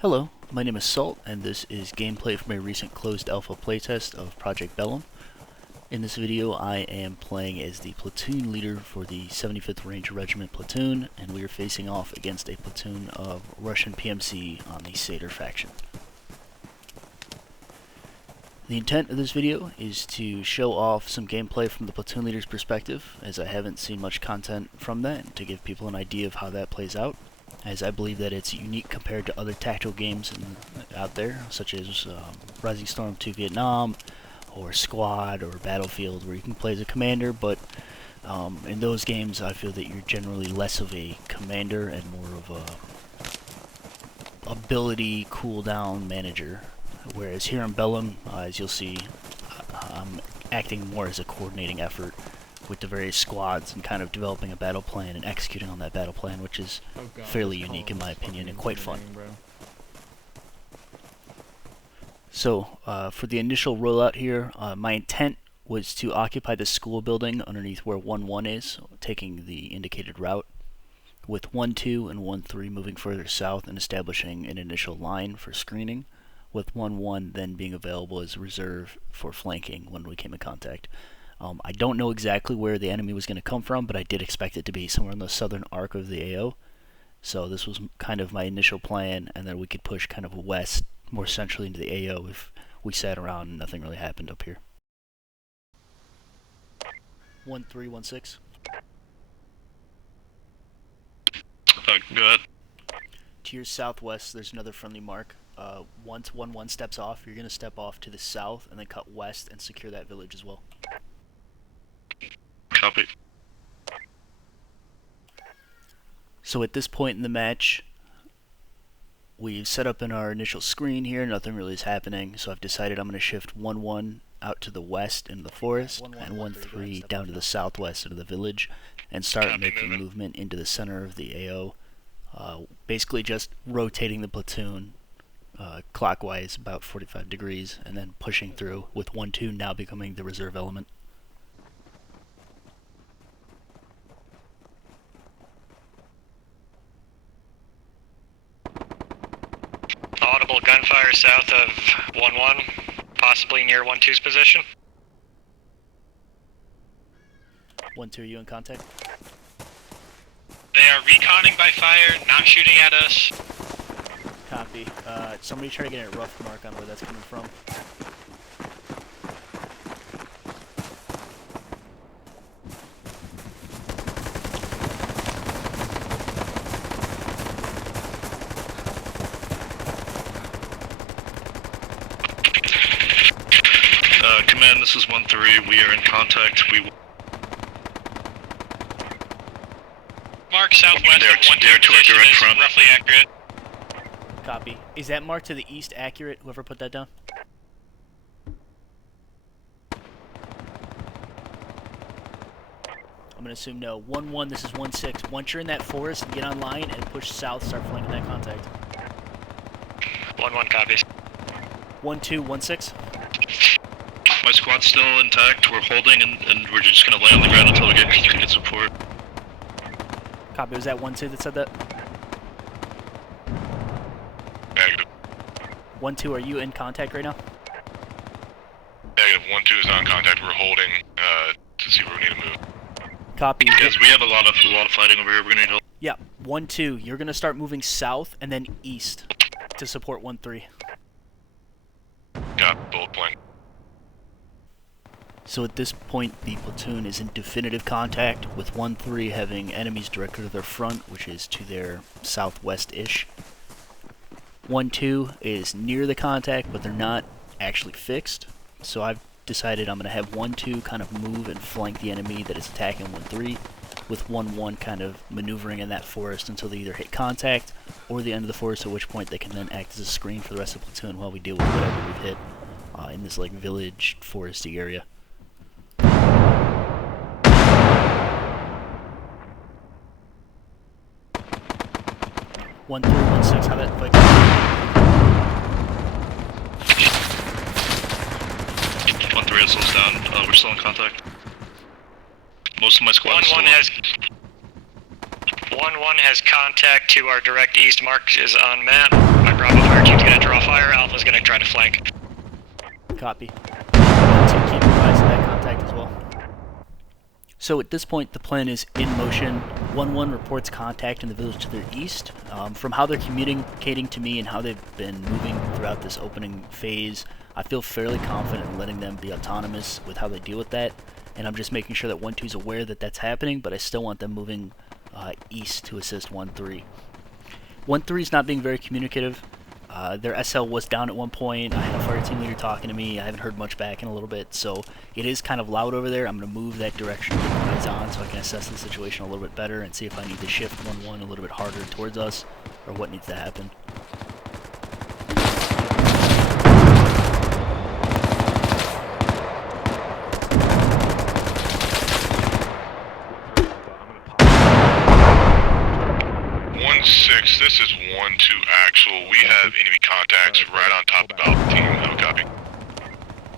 Hello, my name is Salt, and this is gameplay from a recent closed alpha playtest of Project Bellum. In this video, I am playing as the platoon leader for the 75th Ranger Regiment platoon, and we are facing off against a platoon of Russian PMC on the Satyr faction. The intent of this video is to show off some gameplay from the platoon leader's perspective, as I haven't seen much content from that, and to give people an idea of how that plays out, as I believe that it's unique compared to other tactical games out there, such as Rising Storm 2 Vietnam, or Squad, or Battlefield, where you can play as a commander, but in those games I feel that you're generally less of a commander and more of a ability cooldown manager. Whereas here in Bellum, as you'll see, I'm acting more as a coordinating effort with the various squads and kind of developing a battle plan and executing on that battle plan, which is fairly unique in my opinion and quite fun. So, for the initial rollout here, my intent was to occupy the school building underneath where 1-1 is, taking the indicated route, with 1-2 and 1-3 moving further south and establishing an initial line for screening, with 1-1 then being available as a reserve for flanking when we came in contact. I don't know exactly where the enemy was going to come from, but I did expect it to be somewhere in the southern arc of the AO. So this was kind of my initial plan, and then we could push kind of west, more centrally into the AO if we sat around and nothing really happened up here. 1-3-1-6. Go ahead. To your southwest, there's another friendly mark. Once 1-1 steps off, you're going to step off to the south and then cut west and secure that village as well. Copy. So at this point in the match, we've set up in our initial screen here, nothing really is happening, so I've decided I'm going to shift 1-1 out to the west into the forest, and 1-3 down to the southwest into the village, and start making movement into the center of the AO. Basically just rotating the platoon clockwise about 45 degrees, and then pushing through, with 1-2 now becoming the reserve element. Audible gunfire south of 1-1, possibly near 1-2's position. 1-2, are you in contact? They are reconning by fire, not shooting at us. Copy. Somebody try to get a rough mark on where that's coming from. Command, this is 1-3. We are in contact. Mark southwest of 1-2 position is front. Roughly accurate. Copy. Is that mark to the east accurate, whoever put that down? I'm going to assume no. 1-1, this is 1-6. Once you're in that forest, get online and push south, start flanking that contact. 1-1 copies. 1-2, 1-6. My squad's still intact. We're holding, and we're just going to lay on the ground until we get support. Copy. Was that 1-2 that said that? Negative. 1-2, are you in contact right now? Negative. 1-2 is not in contact. We're holding to see where we need to move. Copy. Yes, we have a lot of fighting over here. We're gonna need help. Yeah, 1-2. You're gonna start moving south and then east to support 1-3. Got bullet point. So at this point, the platoon is in definitive contact, with 1-3 having enemies directly to their front, which is to their southwest-ish. 1-2 is near the contact, but they're not actually fixed. So I've decided I'm going to have 1-2 kind of move and flank the enemy that is attacking 1-3, with 1-1 kind of maneuvering in that forest until they either hit contact or the end of the forest, at which point they can then act as a screen for the rest of the platoon while we deal with whatever we've hit in this like village, foresty area. 1-3, 1-6, how that fight? 1-3 has slows down. We're still in contact. Most of my squad is still 1-1 has 1-1 1-1 has contact to our direct east mark is on map. My Bravo fire team's gonna draw fire, Alpha's gonna try to flank. Copy. To keep advising that contact as well. So at this point, the plan is in motion. 1-1 reports contact in the village to their east. From how they're communicating to me and how they've been moving throughout this opening phase, I feel fairly confident in letting them be autonomous with how they deal with that. And I'm just making sure that 1-2 is aware that that's happening, but I still want them moving east to assist 1-3. 1-3 is not being very communicative. Their SL was down at one point. I had a fire team leader talking to me. I haven't heard much back in a little bit, so it is kind of loud over there. I'm going to move that direction with my eyes on so I can assess the situation a little bit better and see if I need to shift 1-1 a little bit harder towards us or what needs to happen. This is 1-2 actual. We have enemy contacts right on top of Alpha team. Have a copy.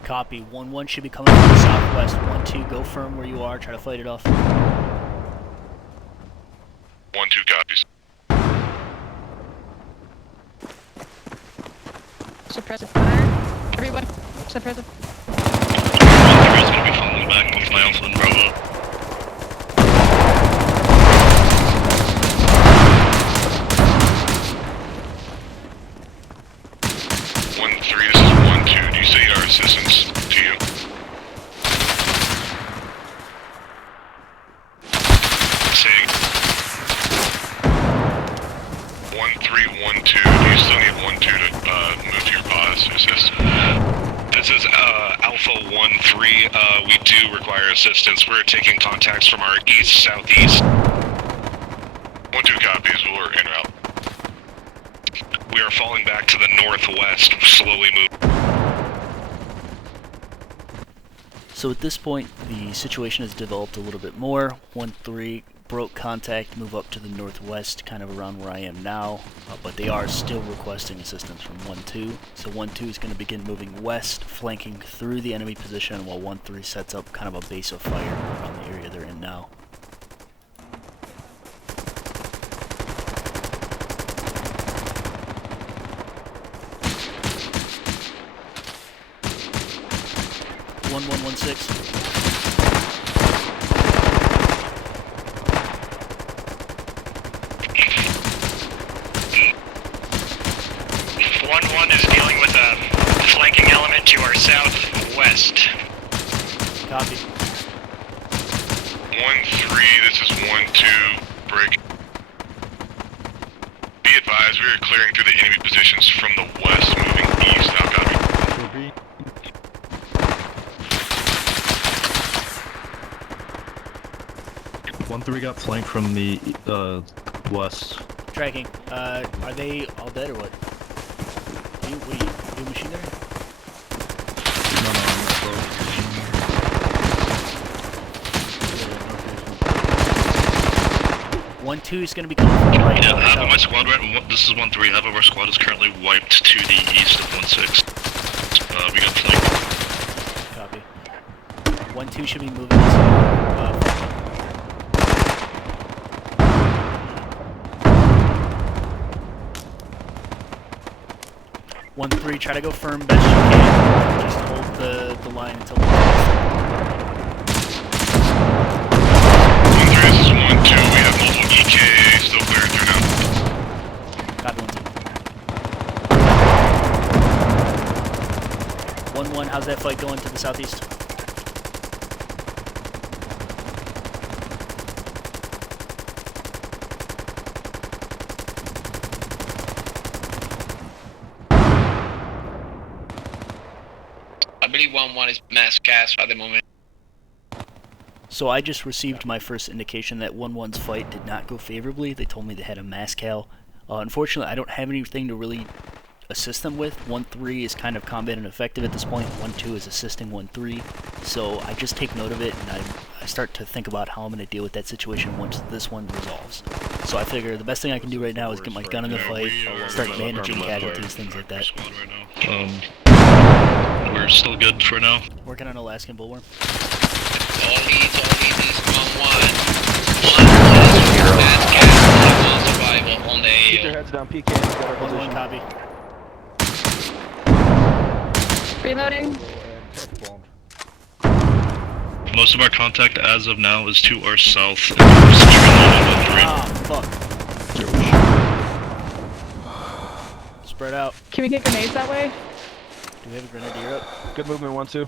Copy. 1-1 should be coming from the southwest. 1-2, go firm where you are. Try to fight it off. 1-2 copies. Suppressive fire. Everyone, suppressive. 1-3 is going to be following back with my Alpha and Bravo. 1-3, this is 1-2. Do you say our assistance to you? Saying 1-3, 1-2. Do you still need 1-2 to move to your pause to assist? This is Alpha 1-3. We do require assistance. We're taking contacts from our east-southeast. 1-2 copies. We're en route. We are falling back to the northwest, slowly moving. So at this point, the situation has developed a little bit more. 1-3 broke contact, move up to the northwest, kind of around where I am now, but they are still requesting assistance from 1-2. So 1-2 is going to begin moving west, flanking through the enemy position, while 1-3 sets up kind of a base of fire around the area they're in now. One 1-1-6. 1-1 is dealing with a flanking element to our southwest. Copy. 1-3, this is 1-2. Break. Be advised, we are clearing through the enemy positions from the west, moving east. Now copy. 1-3 got flanked from the west. Tracking. Are they all dead or what? You machine there? No, I'm not close. 1-2 is going to be coming from right Yeah, now. half of my squad, this is 1-3, half of our squad is currently wiped to the east of 1-6. We got flanked. Copy. 1-2 should be moving to... 1-3, try to go firm best you can. Just hold the line until the 1-3, this is 1-2. We have multiple EKA still clearing through now. Copy 1-2. 1-1, how's that fight going to the southeast? I believe 1-1 is mass cast at the moment. So I just received my first indication that 1-1's fight did not go favorably. They told me they had a mass cal. Unfortunately, I don't have anything to really assist them with. 1-3 is kind of combat ineffective at this point. 1-2 is assisting 1-3. So I just take note of it, and I start to think about how I'm going to deal with that situation once this one resolves. So I figure the best thing I can do right now is get my gun in the fight, start bandaging casualties, things like that. Squad right now. We're still good for now. Working on Alaskan Bullworm. All leads is 1-1. 1 is mass cast. on the Keep your AO. heads down, PK. We got our 1-1 position. copy. Reloading. Most of our contact as of now is to our south. Ah, fuck. Spread out. Can we get grenades that way? Do we have a grenadier up? Good movement, 1-2.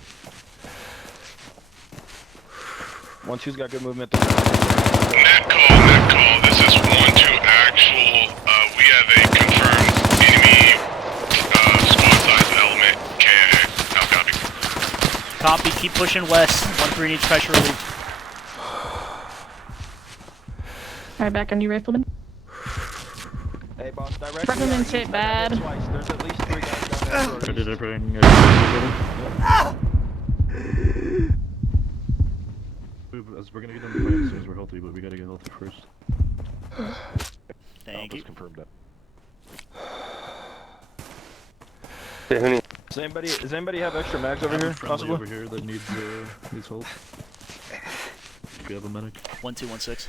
1-2's got good movement. Net call. This is 1-2 actual. We have a confirmed enemy squad size element. KIA. How copy? Copy, keep pushing west. 1-3 needs pressure relief. Alright, back on you, Rifleman. Hey, boss, direct. Rifleman's hit bad. Twice. There's at least 3 guys down there. I did everything. We're gonna get them to play as soon as we're healthy, but we gotta get healthy first. Thank you. Confirmed that. Does anybody have extra mags over here, possibly? Over here that needs help. If you have a medic. 1-2-1-6.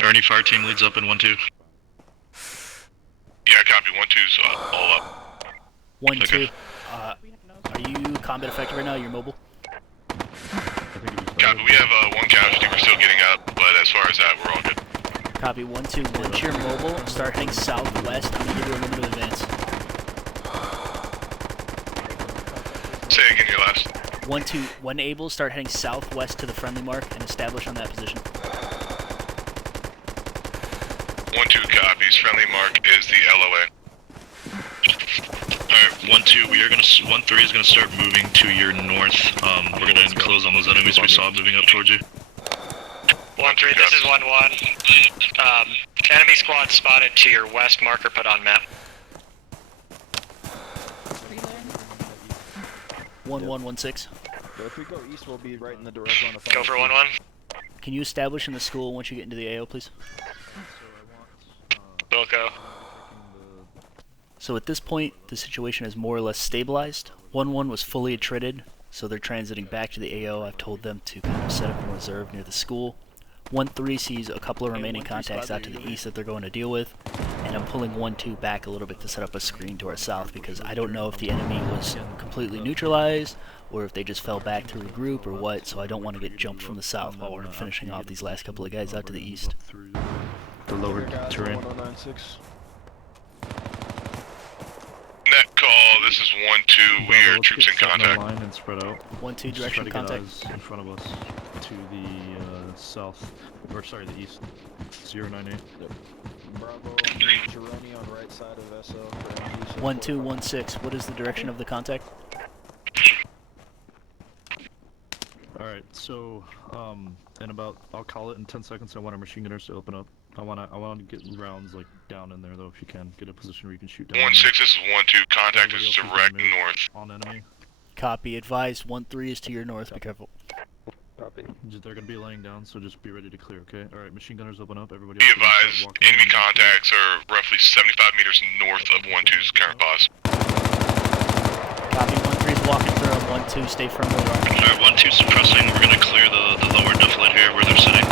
Ernie fire team leads up in 1-2. Yeah, copy. 1-2's all up. 1-2. Okay. Are you combat effective right now? You're mobile? Copy. We have 1 casualty. We're still getting up, but as far as that, we're all good. Copy. 1-2. Once you're mobile, start heading southwest. I'm gonna give you a limited advance. Say again your last. 1-2. When able, start heading southwest to the friendly mark and establish on that position. 1-2 copies. Friendly mark is the LOA. Alright, 1-2, 1-3 is gonna start moving to your north. We're gonna enclose on those enemies we saw moving up towards you. 1-3, this is 1-1. Enemy squad spotted to your west, marker put on map. 1-1-1-6. So if we go east, we'll be right in the direct line of fire. Go for 1-1. Can you establish in the school once you get into the AO, please? Wilco. So at this point, the situation is more or less stabilized. 1-1 was fully attrited, so they're transiting back to the AO. I've told them to kind of set up in reserve near the school. 1-3 sees a couple of remaining contacts out to the east that they're going to deal with, and I'm pulling 1-2 back a little bit to set up a screen to our south because I don't know if the enemy was completely neutralized or if they just fell back to regroup or what, so I don't want to get jumped from the south while we're finishing off these last couple of guys out to the east. The lower terrain. 1096. Net call. This is 1-2. We are troops in contact. Line and spread out. 1-2 direction Just try to get contact. eyes in front of us to the south, or sorry, the east. 098. Bravo, Gironi on right side of SO. 1-2-1-6. What is the direction of the contact? Alright, so, in about, I'll call it in 10 seconds, I want our machine gunners to open up. I want to get rounds, like, down in there, though, if you can. Get a position where you can shoot down. 1-6, this is 1-2. Contact is direct north. On enemy. Copy. Advised. 1-3 is to your north. Be careful. Copy. They're gonna be laying down, so just be ready to clear, okay? Alright, machine gunners open up, everybody Be else start advised, walking enemy in. contacts are roughly 75 meters north of 1-2's current pause. Copy. 1-3 is walking through. 1-2 stay firm where you are. Alright, 1-2 suppressing. We're gonna clear the lower defilade here where they're sitting.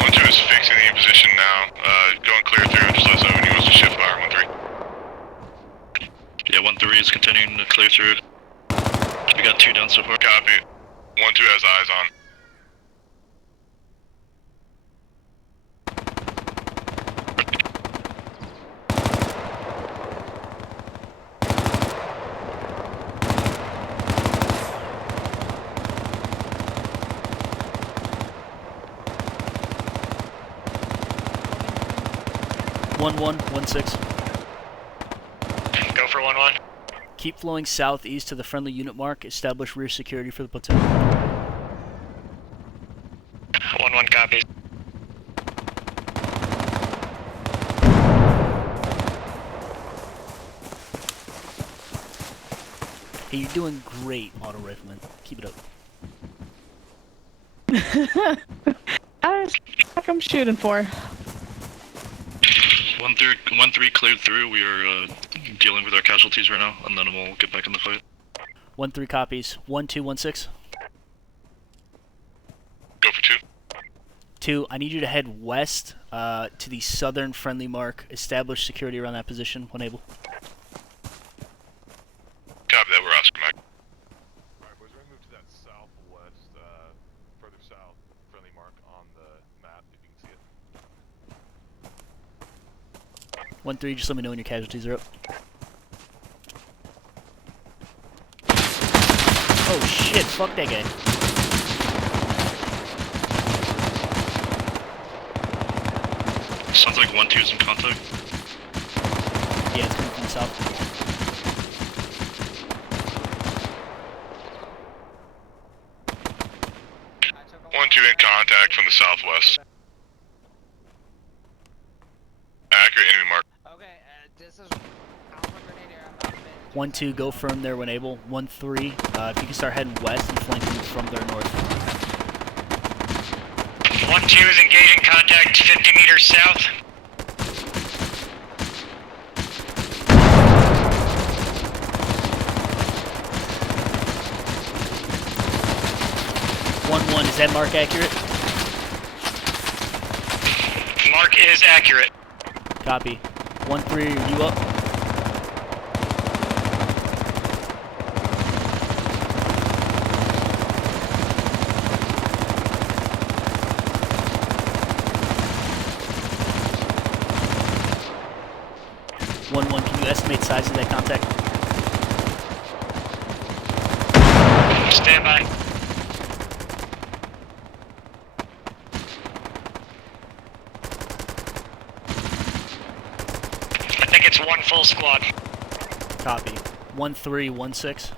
1-2 is fixing the position now. Going clear through. Just let us know when he wants to shift fire. 1-3. Yeah, 1-3 is continuing to clear through. We got 2 down so far. Copy. 1-2 has eyes on. One 1-6. Go for 1-1. Keep flowing southeast to the friendly unit mark. Establish rear security for the platoon. 1-1 copies. Hey, you're doing great, auto rifleman. Keep it up. I was like I'm shooting for. 1-3 cleared through. We are dealing with our casualties right now, and then we'll get back in the fight. 1-3 copies. 1-2-1-6. Go for 2. 2, I need you to head west to the southern friendly mark. Establish security around that position when able. Copy that, we're Oscar Mike. Alright boys, we're gonna move to that southwest, further south, friendly mark on the map, if you can see it. 1-3, just let me know when your casualties are up. Oh shit, fuck that guy. Sounds like 1-2 is in contact. Yeah, it's coming from the south. 1-2 in contact from the southwest. Accurate enemy mark. Okay, this is Alpha Grenadier. I'm not 1-2, go firm there when able. 1-3, if you can start heading west and flanking from their north. 1-2 is engaging contact 50 meters south. Is that mark accurate? Mark is accurate. Copy. 1-3, are you up? Can you estimate size of that contact? Stand by. I think it's 1 full squad. Copy. 1-3-1-6.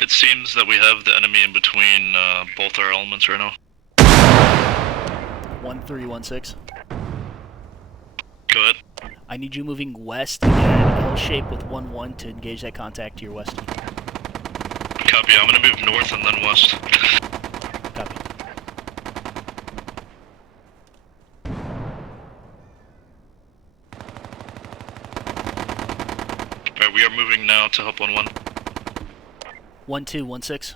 It seems that we have the enemy in between both our elements right now. 1-3-1-6. Go ahead. I need you moving west and get an L shape with 1-1 to engage that contact to your west. Copy, I'm gonna move north and then west. Copy. Alright, we are moving now to help 1-1. 1-2-1-6.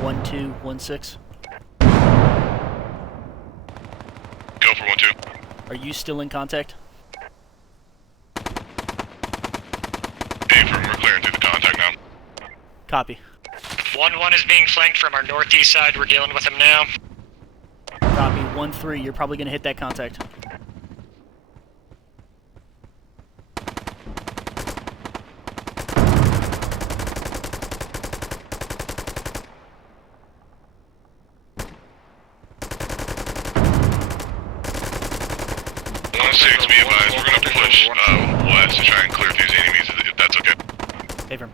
One, two, 1-6. Go for 1-2. Are you still in contact? Affirm, we're clearing through the contact now. Copy. 1-1 is being flanked from our northeast side. We're dealing with him now. Copy. 1-3, you're probably gonna hit that contact. Be advised, we're gonna push west to try and clear these enemies, if that's okay. Affirm.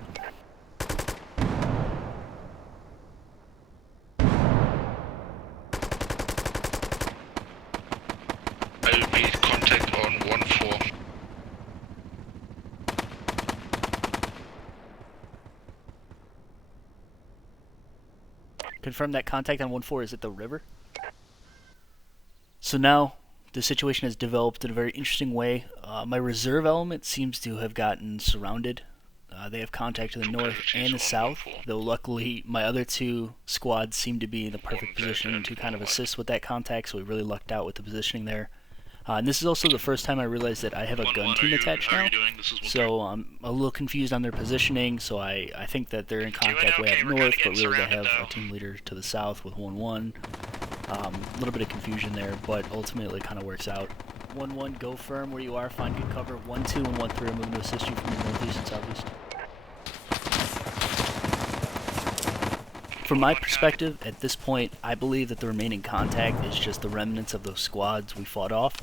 I will be contact on 1-4. Confirm that contact on 1-4 is at the river. So now the situation has developed in a very interesting way. My reserve element seems to have gotten surrounded. They have contact to the north and the south, though luckily my other 2 squads seem to be in the perfect position to kind of assist with that contact, so we really lucked out with the positioning there. And this is also the first time I realized that I have a gun team attached now, so I'm a little confused on their positioning, so I think that they're in contact way up north, but really they have a team leader to the south with 1-1. A little bit of confusion there, but ultimately it kind of works out. 1-1, go firm where you are, find good cover. 1-2 and 1-3 are moving to assist you from the northeast and southeast. From my perspective, at this point, I believe that the remaining contact is just the remnants of those squads we fought off,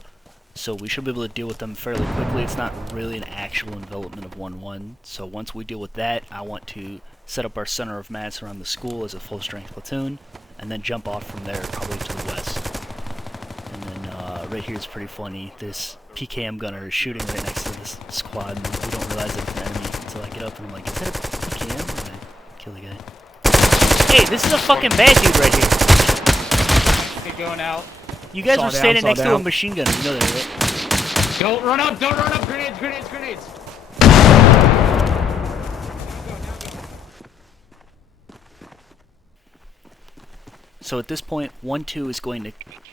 so we should be able to deal with them fairly quickly. It's not really an actual envelopment of 1-1, so once we deal with that, I want to set up our center of mass around the school as a full-strength platoon, and then jump off from there, probably to the west. right here is pretty funny. This PKM gunner is shooting right next to this squad, and we don't realize it's an enemy until I get up and I'm like, is that a PKM? And I kill the guy. Hey, this is a fucking bad dude right here. Okay, going out. You guys were standing next to a machine gunner, you know that, right? Don't run up, grenades, grenades, grenades! So at this point, 1-2 is going to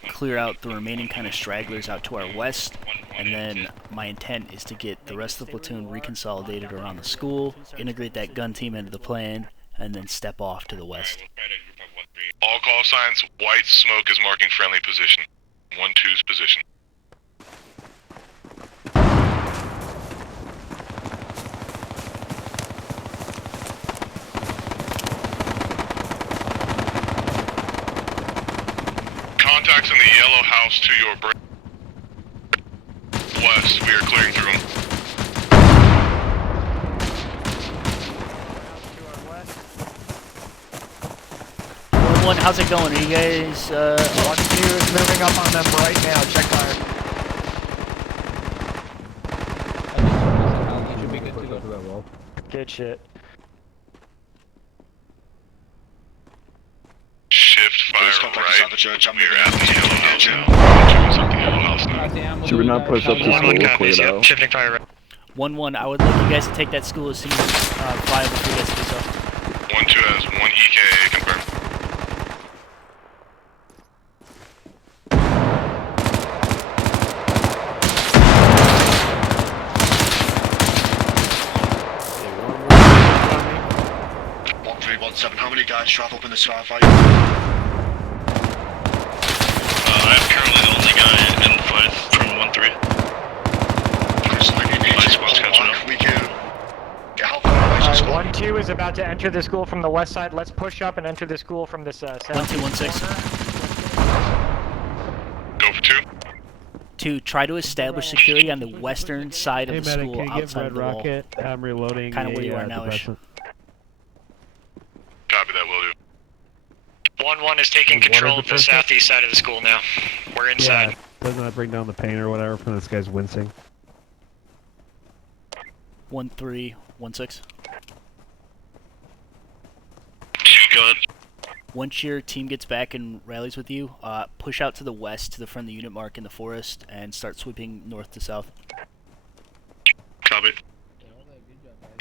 clear out the remaining kind of stragglers out to our west, and then my intent is to get the rest of the platoon reconsolidated around the school, integrate that gun team into the plan, and then step off to the west. All call signs, white smoke is marking friendly position. 1-2's position. Contacts in the yellow house to your west. We are clearing through them. One, how's it going? Are you guys, 1-2 is moving up on them right now. Check fire. Should be good to go. Good shit. Shift fire right. We are at the yellow house now. Should we not push up to school? Clear it out. Shifting fire right. 1-1, I would like you guys to take that school as soon as viable for you guys to do so. 1-2 has 1 EKA confirmed. How many guys travel up in the sky fight? I'm currently the only guy in the fight from 1-3. Chris, I need My squad's catching up. We can get how far away is the squad? 1-2 is about to enter the school from the west side. Let's push up and enter the school from this south. 1-2-1-6. Go for 2. 2, try to establish security on the western side of the school outside of the wall. I'm reloading. Kind of where you are now-ish. Copy that, will do. 1-1 is taking control of the southeast side of the school now. We're inside. Yeah, doesn't that bring down the pain or whatever from this guy's wincing? 1-3-1-6. 2 gun. Once your team gets back and rallies with you, push out to the west to the friendly unit mark in the forest and start sweeping north to south. Copy.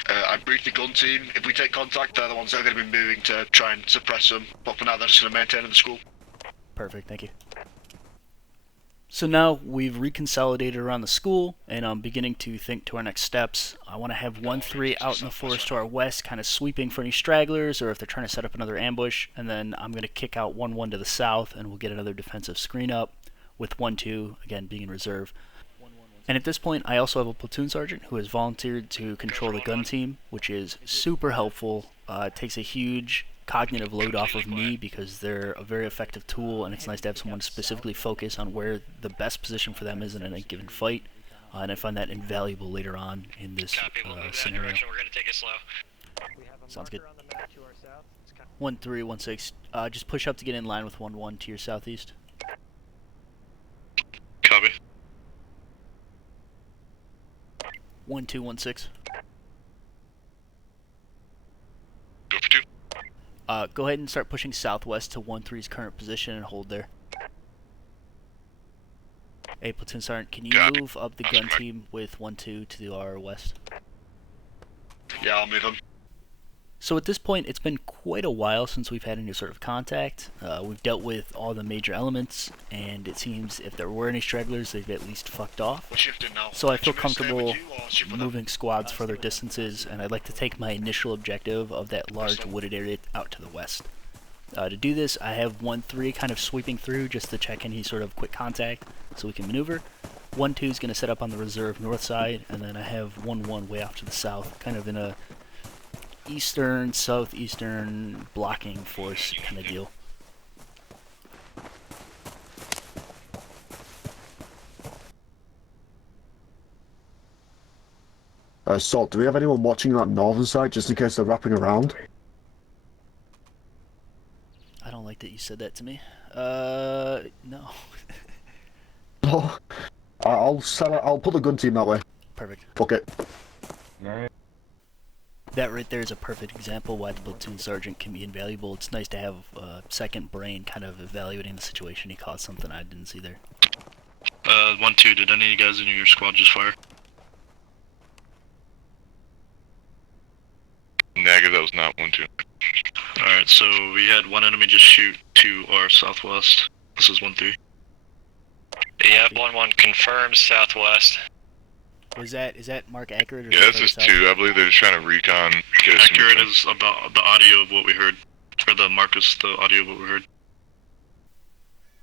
I briefed the gun team. If we take contact, they're the ones that are going to be moving to try and suppress them. But for now, they're just going to maintain in the school. Perfect, thank you. So now we've reconsolidated around the school, and I'm beginning to think to our next steps. I want to have 1-3 out in the forest to our west, kind of sweeping for any stragglers, or if they're trying to set up another ambush, and then I'm going to kick out 1-1 to the south, and we'll get another defensive screen up, with 1-2, again, being in reserve. And at this point, I also have a platoon sergeant who has volunteered to control the gun team, which is super helpful. It takes a huge cognitive load off of me because they're a very effective tool, and it's nice to have someone specifically focus on where the best position for them is in a given fight. And I find that invaluable later on in this scenario. We're gonna take it slow. Sounds good. 1-3-1-6. Just push up to get in line with 1-1 to your southeast. Copy. 1-2-1-6. Go for 2. Go ahead and start pushing southwest to 1-3's current position and hold there. Hey, Platoon Sergeant, can you move up the gun team with 1-2 to our west? Yeah, I'll move them. So at this point, it's been quite a while since we've had any sort of contact. We've dealt with all the major elements, and it seems if there were any stragglers, they've at least fucked off. We're shifting now. So I feel comfortable moving squads further distances, and I'd like to take my initial objective of that large wooded area out to the west. To do this, I have 1-3 kind of sweeping through just to check any sort of quick contact so we can maneuver. 1-2 is going to set up on the reserve north side, and then I have 1-1 way off to the south, kind of in a eastern, southeastern blocking force kind of deal. Salt, do we have anyone watching that northern side just in case they're wrapping around? I don't like that you said that to me. No. Oh, I'll sell it. I'll put the gun team that way. Perfect. Fuck it. Alright. That right there is a perfect example why the platoon sergeant can be invaluable. It's nice to have a second brain kind of evaluating the situation. He caught something I didn't see there. 1-2, did any of you guys in your squad just fire? Negative, that was not 1-2. Alright, so we had one enemy just shoot to our southwest. This is 1-3. Yep, 1-1 confirms southwest. Is that mark accurate? Or Yeah, this is 2. I believe they're just trying to recon. Accurate is about the audio of what we heard. Or the Marcus, the audio of what we heard.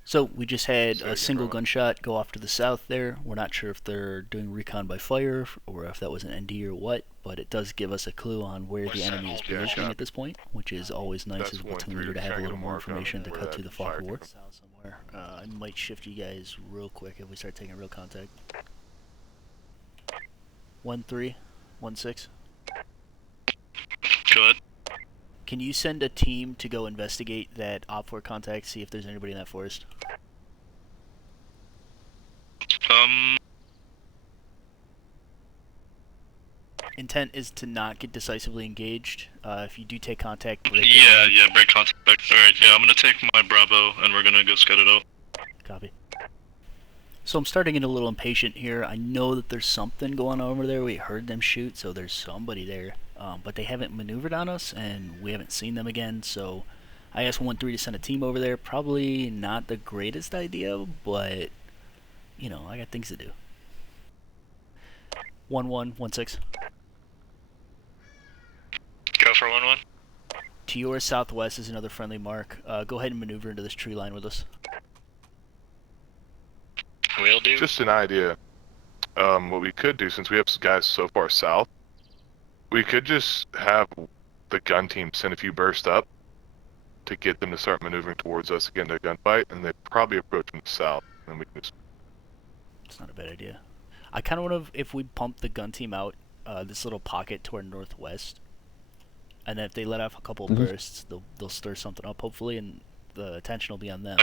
So we just had a single gunshot go off to the south there. We're not sure if they're doing recon by fire or if that was an ND or what, but it does give us a clue on where the enemy is positioning at this point, which is always nice as a platoon leader to have a little more information to cut through the fog of war. Somewhere. I might shift you guys real quick if we start taking real contact. 1-3, 1-6. Go ahead. Can you send a team to go investigate that OPFOR contact, see if there's anybody in that forest? Intent is to not get decisively engaged. If you do take contact, break it. Yeah, break contact. Alright, yeah, I'm gonna take my Bravo and we're gonna go scout it out. Copy. So I'm starting to get a little impatient here. I know that there's something going on over there. We heard them shoot, so there's somebody there. But they haven't maneuvered on us, and we haven't seen them again, so I asked 1-3 to send a team over there. Probably not the greatest idea, but, you know, I got things to do. 1-1, 1-6. Go for 1-1. To your southwest is another friendly mark. Go ahead and maneuver into this tree line with us. Will do. Just an idea. What we could do, since we have guys so far south, we could just have the gun team send a few bursts up to get them to start maneuvering towards us again to a gunfight, and they probably approach from the south, and we can just... It's not a bad idea. I kind of want to, if we pump the gun team out, this little pocket to our northwest, and then if they let off a couple of bursts, they'll stir something up, hopefully, and the attention will be on them.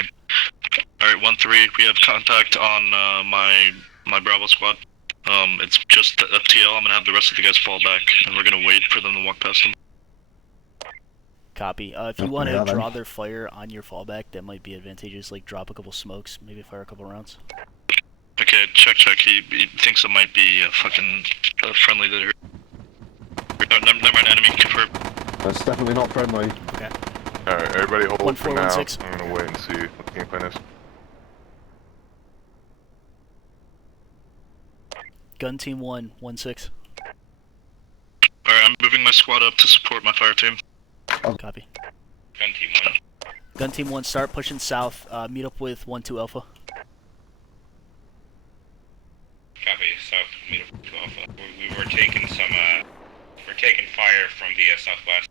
Alright, 1-3, we have contact on my Bravo squad. It's just FTL. I'm gonna have the rest of the guys fall back, and we're gonna wait for them to walk past them. Copy. If you want to draw their fire on your fallback, that might be advantageous. Like drop a couple smokes, maybe fire a couple rounds. Okay, check. He thinks it might be a fucking friendly that are... No, never mind, enemy confirmed. That's definitely not friendly. Okay. Alright, everybody hold for now. 1-4-1-6. I'm gonna wait and see what the game plan is. Gun team 1, 1-6. Alright, I'm moving my squad up to support my fire team. Copy. Gun team 1. Gun team 1, start pushing south. Meet up with 1-2 Alpha. Copy, south, meet up with 2 Alpha. We were taking some, we're taking fire from the southwest.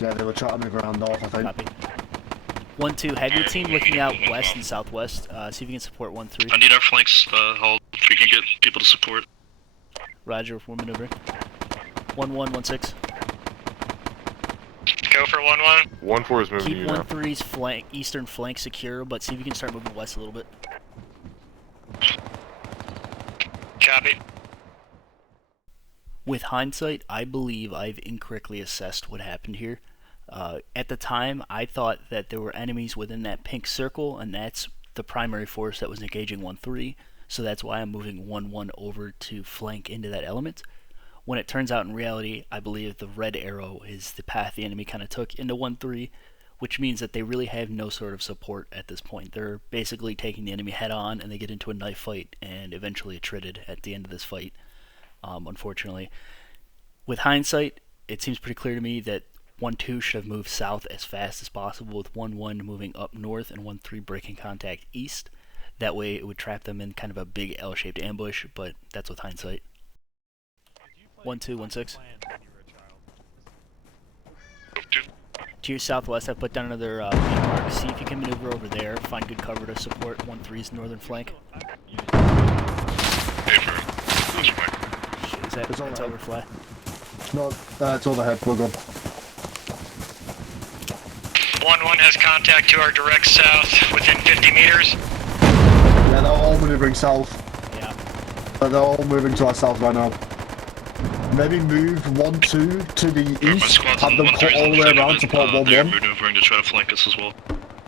Yeah, they were trying to move around north, I think. Copy. 1-2, have your team looking out west and southwest. See if you can support 1-3. I need our flanks held if we can get people to support. Roger, we're maneuvering. 1-1, 1-6. Go for 1-1. 1-4 is moving Keep you now. 1-3's flank, eastern flank secure, but see if you can start moving west a little bit. Copy. With hindsight, I believe I've incorrectly assessed what happened here. At the time, I thought that there were enemies within that pink circle, and that's the primary force that was engaging 1-3, so that's why I'm moving 1-1 over to flank into that element. When it turns out in reality, I believe the red arrow is the path the enemy kind of took into 1-3, which means that they really have no sort of support at this point. They're basically taking the enemy head on, and they get into a knife fight, and eventually attrited at the end of this fight, unfortunately. With hindsight, it seems pretty clear to me that 1-2 should have moved south as fast as possible, with 1-1 moving up north and 1-3 breaking contact east. That way it would trap them in kind of a big L-shaped ambush, but that's with hindsight. 1-2, 1-6. To your southwest, I put down another mark. See if you can maneuver over there. Find good cover to support 1-3's northern flank. Is that that's overfly? No, it's overhead. We're good. 1-1 has contact to our direct south within 50 meters. Yeah, Yeah, they're all maneuvering south. Yeah. They're all moving to our south right now. Maybe move 1-2 to the east, have them cut all the way around, support 1-1. They're maneuvering to try to flank us as well.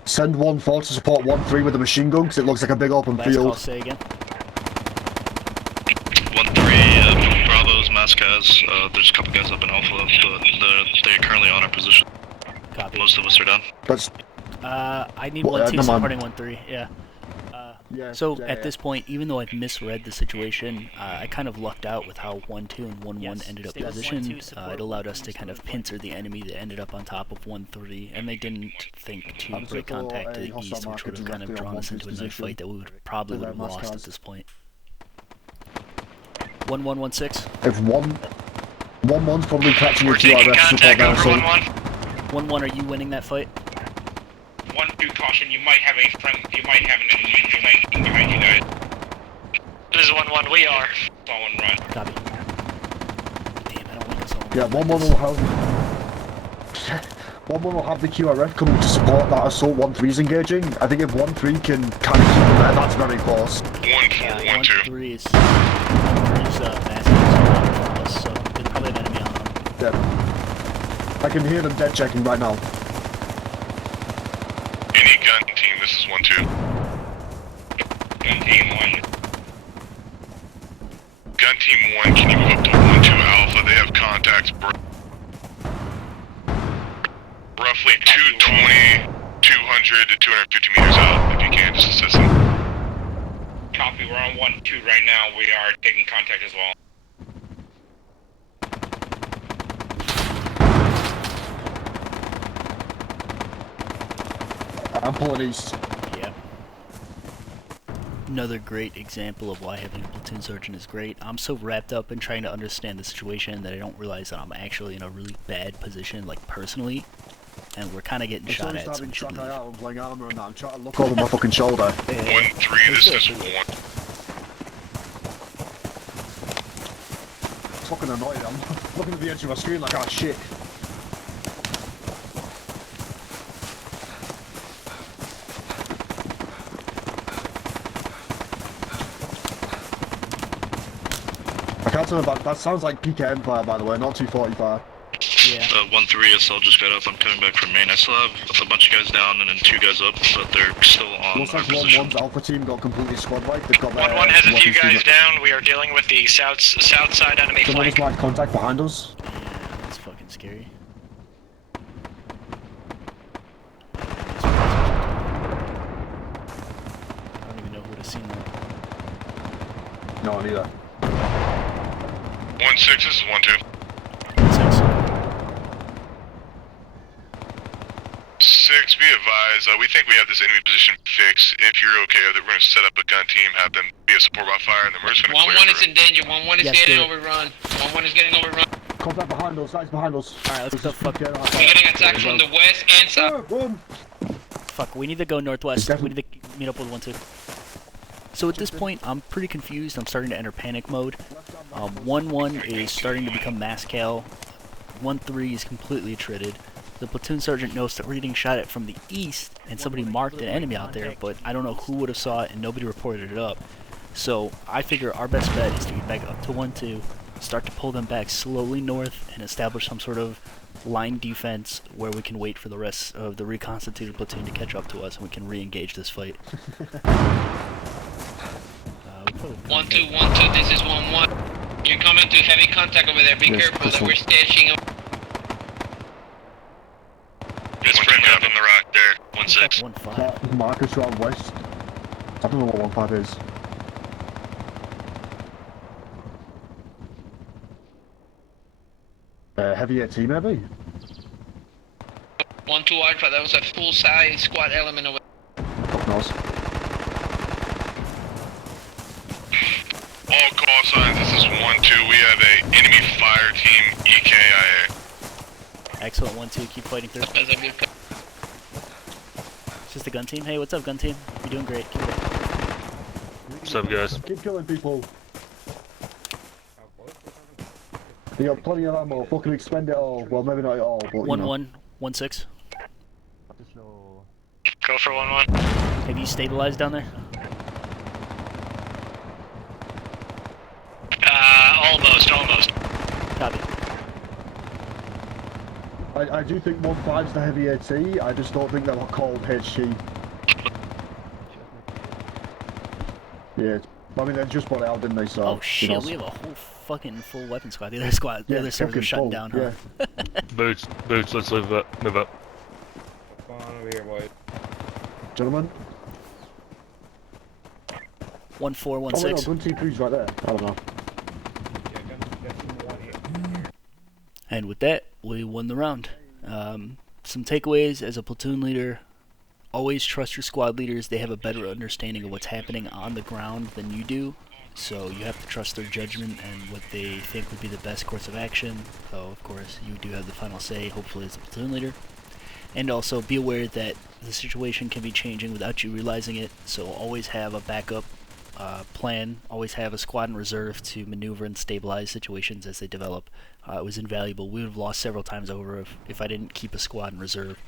Send 1-4 to support 1-3 with a machine gun, because it looks like a big open Last field. call, say again. 1-3, Bravo's Mascaz. There's a couple guys up in Alpha, but they're currently on our position. Copy. Most of us are down. That's... I need 1-2 supporting 1-3, yeah. So yeah, at this point, even though I've misread the situation, I kind of lucked out with how 1-2 and 1-1 ended up positioned. It allowed us to kind of pincer the enemy that ended up on top of 1-3, and they didn't think to break contact to the east, which would have kind of drawn us into a knife fight that we would probably would have lost at this point. 1-1-1-6. If 1-1's probably catching a QRF support there, so... 1-1, are you winning that fight? 1-2 caution, you might have an enemy flanking behind you guys. This is 1-1, we are. Saw one run. Copy. Damn, I don't want this all. Yeah, 1-1 will have... 1-1 will have the QRF coming to support that assault 1-3's engaging. I think if 1-3 can kind of keep them there, that's very close. 1-4, 1-2. 1-3 is massive, so there's probably an enemy on them. Yeah. I can hear them dead checking right now. Any gun team, this is 1-2. Gun team 1. Gun team 1, can you move up to 1-2 Alpha? They have contacts. Roughly 220, 200 to 250 meters out, if you can, just assist them. Copy, we're on 1-2 right now. We are taking contact as well. I'm pulling east. Yeah. Another great example of why having a platoon sergeant is great. I'm so wrapped up in trying to understand the situation that I don't realize that I'm actually in a really bad position, like personally, and we're kind of getting shot at. So we should leave. I'm playing armor and I'm trying to look over my fucking shoulder. 1-3, this is 1. Fucking annoyed. I'm looking at the edge of my screen like, oh shit. I can't tell about that. Sounds like PKM fire, by the way, not 245. Yeah. 1-3 SL just got up. I'm coming back from main. I still have a bunch of guys down and then 2 guys up, but they're still on Looks our like position. 1-1's Alpha team got completely squad wiped. They've got their 1-1 has a few weapons guys down. We are dealing with the south side enemy Someone flank. just might contact behind us. Yeah, that's fucking scary. I don't even know who would have seen that. No, neither. 1-6, this is 1-2. 6, be advised, we think we have this enemy position fixed. If you're okay with it, we're going to set up a gun team, have them be a support by fire, and then we're just going to clear 1-1 is in danger. 1-1 is getting overrun. 1-1 is getting overrun. Contact behind us, that's behind us. Alright, let's go fuck. We're getting attacked from the west and south. Fuck, we need to go northwest. We need to meet up with 1-2. So at this point, I'm pretty confused. I'm starting to enter panic mode. 1-1 is starting to become mass cal. 1-3 is completely attrited. The platoon sergeant knows that we're getting shot at from the east, and somebody marked an enemy out there, but I don't know who would have saw it, and nobody reported it up. So I figure our best bet is to get back up to 1-2, start to pull them back slowly north, and establish some sort of line defense where we can wait for the rest of the reconstituted platoon to catch up to us, and we can re-engage this fight. 1-2, 1-2, this is 1-1. You're coming to heavy contact over there. Be careful that we're stashing them. It's friendly up on the rock there, 1-6. 1-5. Marcus round west. I don't know what 1-5 is. Heavy AT maybe? 1-2 Alpha, that was a full-size squad element over there. Fuck knows. All call signs, this is 1-2. We have a enemy fire team, EKIA. Excellent, 1-2, keep fighting through. That's a good call. It's just the gun team. Hey, what's up, gun team? You're doing great. Keep it up. What's up, guys? Keep killing people. You got plenty of ammo, fucking expend it all. Well, maybe not at all, but 1-1, 1-6. Go for 1-1. Have you stabilized down there? Almost, almost. Copy. I do think 1-5's the heavy AT, I just don't think they were called HG. Yeah, I mean, they just brought it out, didn't they, so... Oh shit, you know, we have a whole fucking full weapon squad. The other servers are shutting down, huh? Yeah. Boots, let's move up. Come on over here, boys. Gentlemen? 1416. Oh, wait, no, gun team 3's right there. I don't know. And with that, we won the round. Some takeaways as a platoon leader: always trust your squad leaders. They have a better understanding of what's happening on the ground than you do, so you have to trust their judgment and what they think would be the best course of action. Though, of course, you do have the final say, hopefully, as a platoon leader. And also be aware that the situation can be changing without you realizing it, so always have a backup plan, always have a squad in reserve to maneuver and stabilize situations as they develop. It was invaluable. We would have lost several times over if I didn't keep a squad in reserve.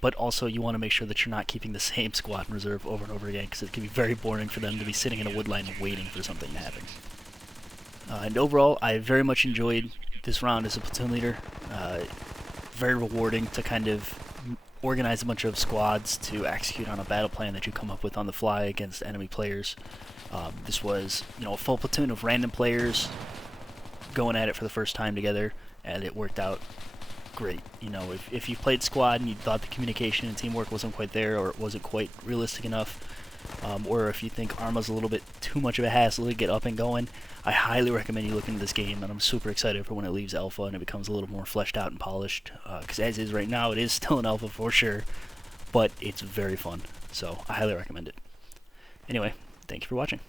But also you want to make sure that you're not keeping the same squad in reserve over and over again, because it can be very boring for them to be sitting in a wood line waiting for something to happen. And overall, I very much enjoyed this round as a platoon leader. Very rewarding to kind of organize a bunch of squads to execute on a battle plan that you come up with on the fly against enemy players. This was, a full platoon of random players going at it for the first time together, and it worked out great. If you played squad and you thought the communication and teamwork wasn't quite there, or it wasn't quite realistic enough, or if you think Arma's a little bit too much of a hassle to get up and going, I highly recommend you look into this game, and I'm super excited for when it leaves alpha and it becomes a little more fleshed out and polished, because as is right now, it is still an alpha for sure, but it's very fun, so I highly recommend it. Anyway, thank you for watching.